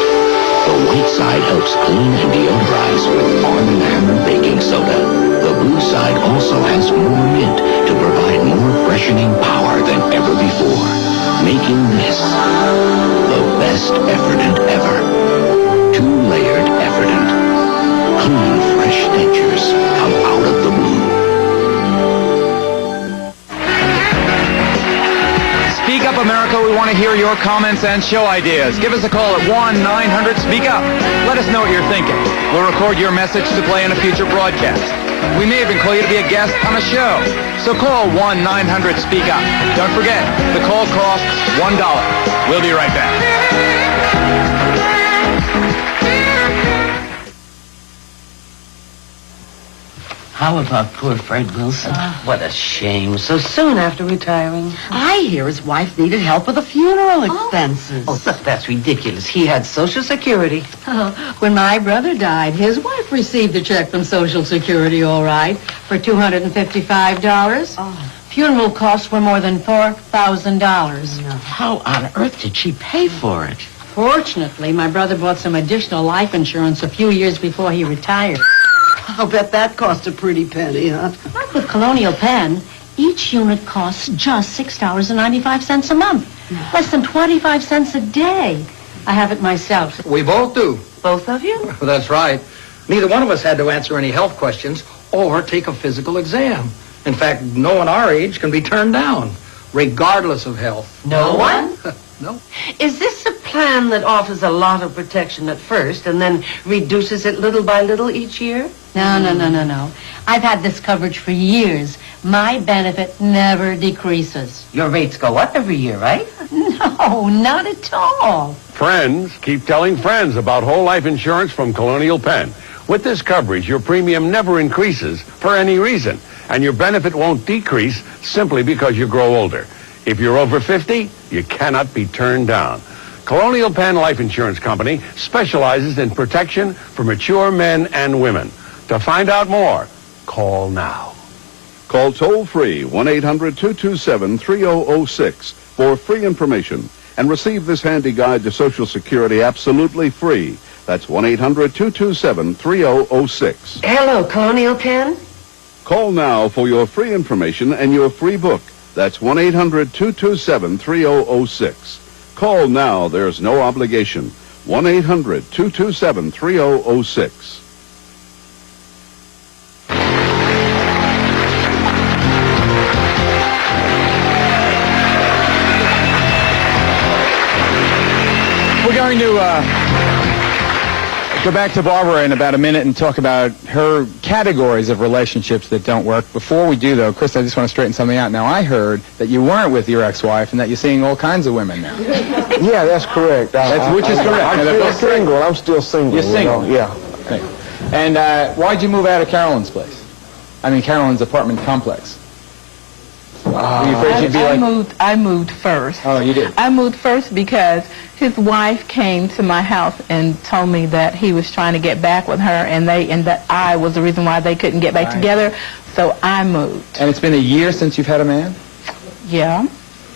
The white side helps clean and deodorize with Arm & Hammer baking soda. The blue side also has more mint to provide more freshening power than ever before, making this the best Efferdent ever. Two-layered Efferdent. Clean, fresh dentures come out of the blue. Speak Up America, we want to hear your comments and show ideas. Give us a call at 1-900-SPEAK-UP. Let us know what you're thinking. We'll record your message to play in a future broadcast. We may even call you to be a guest on a show. So call 1-900-SPEAK-UP. Don't forget, the call costs $1. We'll be right back. How about poor Fred Wilson? What a shame. So soon after retiring. I hear his wife needed help with the funeral expenses. Oh, that's ridiculous. He had Social Security. When my brother died, his wife received a check from Social Security, all right, for $255. Funeral costs were more than $4,000. How on earth did she pay for it? Fortunately, my brother bought some additional life insurance a few years before he retired. I'll bet that cost a pretty penny, huh? Not with Colonial Penn. Each unit costs just $6.95 a month. Less than 25 cents a day. I have it myself. We both do. Both of you? Well, that's right. Neither one of us had to answer any health questions or take a physical exam. In fact, no one our age can be turned down, regardless of health. No one? No. Is this a plan that offers a lot of protection at first and then reduces it little by little each year? No. I've had this coverage for years. My benefit never decreases. Your rates go up every year, right? No, not at all. Friends, keep telling friends about whole life insurance from Colonial Penn. With this coverage, your premium never increases for any reason, and your benefit won't decrease simply because you grow older. If you're over 50, you cannot be turned down. Colonial Penn Life Insurance Company specializes in protection for mature men and women. To find out more, call now. Call toll-free 1-800-227-3006 for free information and receive this handy guide to Social Security absolutely free. That's 1-800-227-3006. Hello, Colonial Penn. Call now for your free information and your free book. That's 1-800-227-3006. Call now. There's no obligation. 1-800-227-3006. We're going to go back to Barbara in about a minute and talk about her categories of relationships that don't work. Before we do, though, Chris, I just want to straighten something out. Now, I heard that you weren't with your ex-wife and that you're seeing all kinds of women now. Yeah, that's correct. Which is correct. I'm still single. I'm still single. You're single? You know? Yeah. Okay. And why'd you move out of Carolyn's place? I mean, Carolyn's apartment complex. Were you afraid she'd be I moved first. Oh, you did? I moved first because his wife came to my house and told me that he was trying to get back with her, and that I was the reason why they couldn't get back together. So I moved. And it's been a year since you've had a man? Yeah.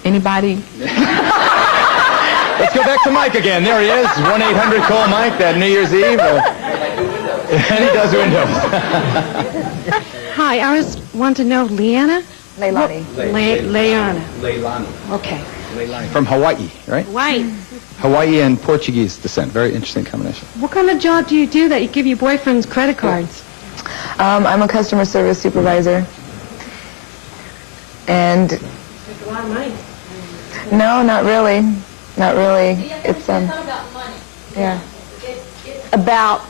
Anybody? Let's go back to Mike again. There he is. 1-800-CALL Mike that New Year's Eve. And he does windows. Hi, I want to know, Leanna? Leilani. Leanna. Leilani. Okay. From Hawaii, right? Hawaii. Hawaii and Portuguese descent. Very interesting combination. What kind of job do you do that you give your boyfriend's credit cards? I'm a customer service supervisor. And Make a lot of money. no, not really. Not really. It's yeah. About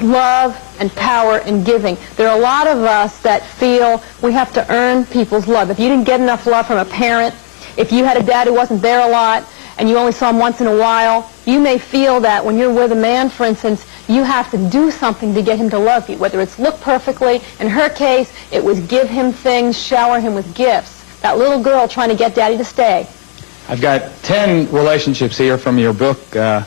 love and power and giving. There are a lot of us that feel we have to earn people's love. If you didn't get enough love from a parent, if you had a dad who wasn't there a lot, and you only saw him once in a while, you may feel that when you're with a man, for instance, you have to do something to get him to love you, whether it's look perfectly. In her case, it was give him things, shower him with gifts. That little girl trying to get daddy to stay. I've got 10 relationships here from your book that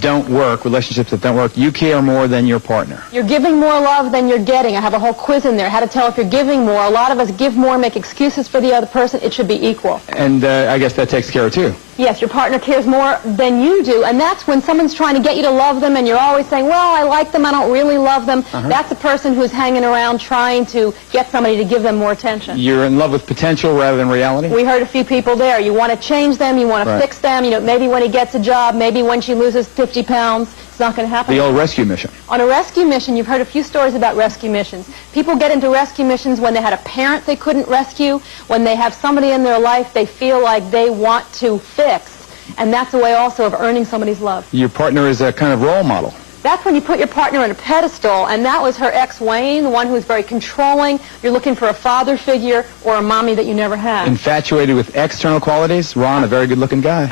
don't work, relationships that don't work. You care more than your partner. You're giving more love than you're getting. I have a whole quiz in there, how to tell if you're giving more. A lot of us give more, make excuses for the other person. It should be equal. And I guess that takes care of two. Yes, your partner cares more than you do, and that's when someone's trying to get you to love them and you're always saying, well, I like them, I don't really love them. That's a person who's hanging around trying to get somebody to give them more attention. You're in love with potential rather than reality? We heard a few people there. You want to change them, you want to fix them, maybe when he gets a job, maybe when she loses 50 pounds. It's not going to happen. The old rescue mission. On a rescue mission, you've heard a few stories about rescue missions. People get into rescue missions when they had a parent they couldn't rescue, when they have somebody in their life they feel like they want to fix, and that's a way also of earning somebody's love. Your partner is a kind of role model. That's when you put your partner on a pedestal, and that was her ex, Wayne, the one who was very controlling. You're looking for a father figure or a mommy that you never had. Infatuated with external qualities? Ron, a very good-looking guy.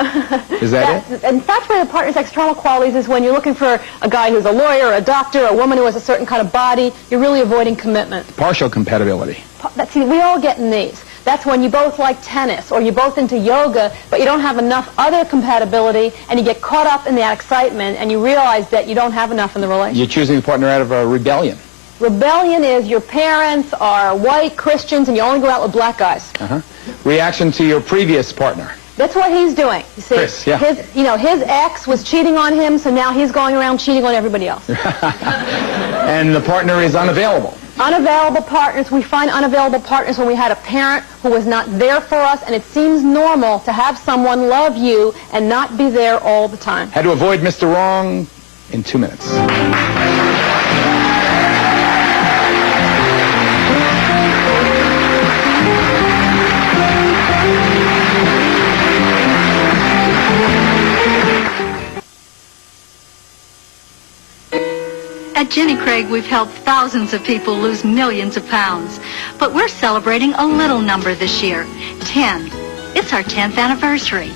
Is that it? Infatuated partner's external qualities is when you're looking for a guy who's a lawyer, a doctor, a woman who has a certain kind of body. You're really avoiding commitment. Partial compatibility. See, we all get in these. That's when you both like tennis or you're both into yoga, but you don't have enough other compatibility, and you get caught up in that excitement, and you realize that you don't have enough in the relationship. You're choosing a partner out of a rebellion. Rebellion is your parents are white Christians, and you only go out with black guys. Reaction to your previous partner. That's what he's doing. You see, Chris, yeah. His ex was cheating on him, so now he's going around cheating on everybody else. And the partner is unavailable. Unavailable partners, we find unavailable partners when we had a parent who was not there for us, and it seems normal to have someone love you and not be there all the time. How to avoid Mr. Wrong in 2 minutes. At Jenny Craig, we've helped thousands of people lose millions of pounds. But we're celebrating a little number this year, 10. It's our 10th anniversary.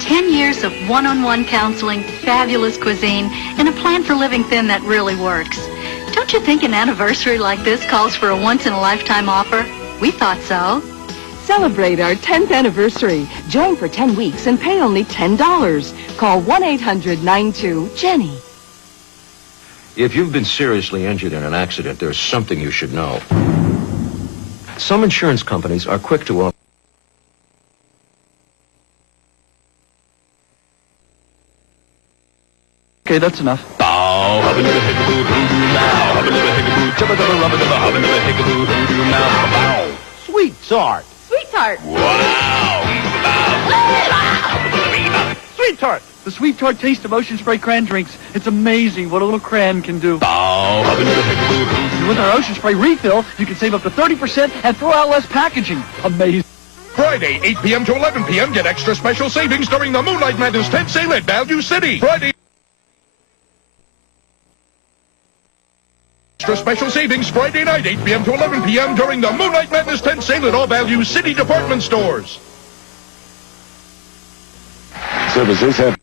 10 years of one-on-one counseling, fabulous cuisine, and a plan for living thin that really works. Don't you think an anniversary like this calls for a once-in-a-lifetime offer? We thought so. Celebrate our 10th anniversary. Join for 10 weeks and pay only $10. Call 1-800-92-JENNY. If you've been seriously injured in an accident, there's something you should know. Some insurance companies are quick to offer. Okay, that's enough. Sweetheart. Sweetheart. Sweetheart. The Sweet Tart Taste Emotion Spray Cran drinks. It's amazing what a little cran can do. With our Ocean Spray refill, you can save up to 30% and throw out less packaging. Amazing. Friday, 8 p.m. to 11 p.m. Get extra special savings during the Moonlight Madness tent sale at Value City. Friday. Extra special savings Friday night, 8 p.m. to 11 p.m. during the Moonlight Madness tent sale at all Value City department stores. Services have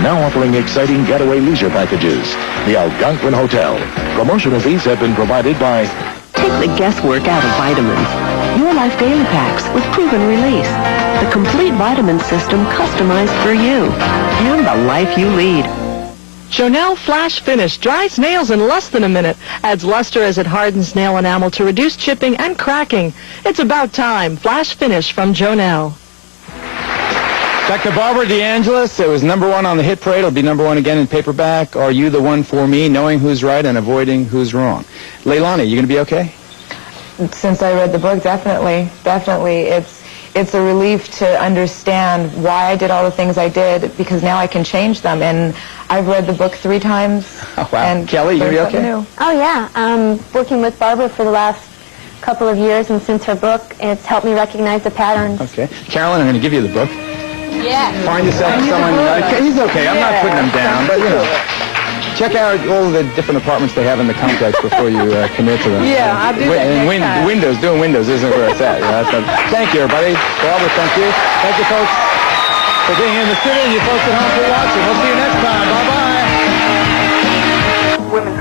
now offering exciting getaway leisure packages. The Algonquin Hotel. Promotional fees have been provided by... Take the guesswork out of vitamins. Your Life Daily Packs with proven release. The complete vitamin system customized for you and the life you lead. Jonelle Flash Finish dries nails in less than a minute. Adds luster as it hardens nail enamel to reduce chipping and cracking. It's about time. Flash Finish from Jonelle. Dr. Barbara DeAngelis, it was #1 on the hit parade. It'll be #1 again in paperback. Are You the One for Me? Knowing who's right and avoiding who's wrong. Leilani, you going to be okay? Since I read the book, definitely. It's a relief to understand why I did all the things I did, because now I can change them. And I've read the book 3 times. Oh, wow. And Kelly, you going to be okay? New. Oh, yeah. Working with Barbara for the last couple of years, and since her book, it's helped me recognize the patterns. Okay. Carolyn, I'm going to give you the book. Yeah. Find yourself someone. He's okay. I'm not putting him down, but check out all the different apartments they have in the complex before you commit to them. Yeah, I'll do that next time. Doing windows isn't where it's at. Thank you, everybody. Barbara, thank you. Thank you, folks, for being in the studio, and you folks at home for watching. We'll see you next time. Bye-bye. Women's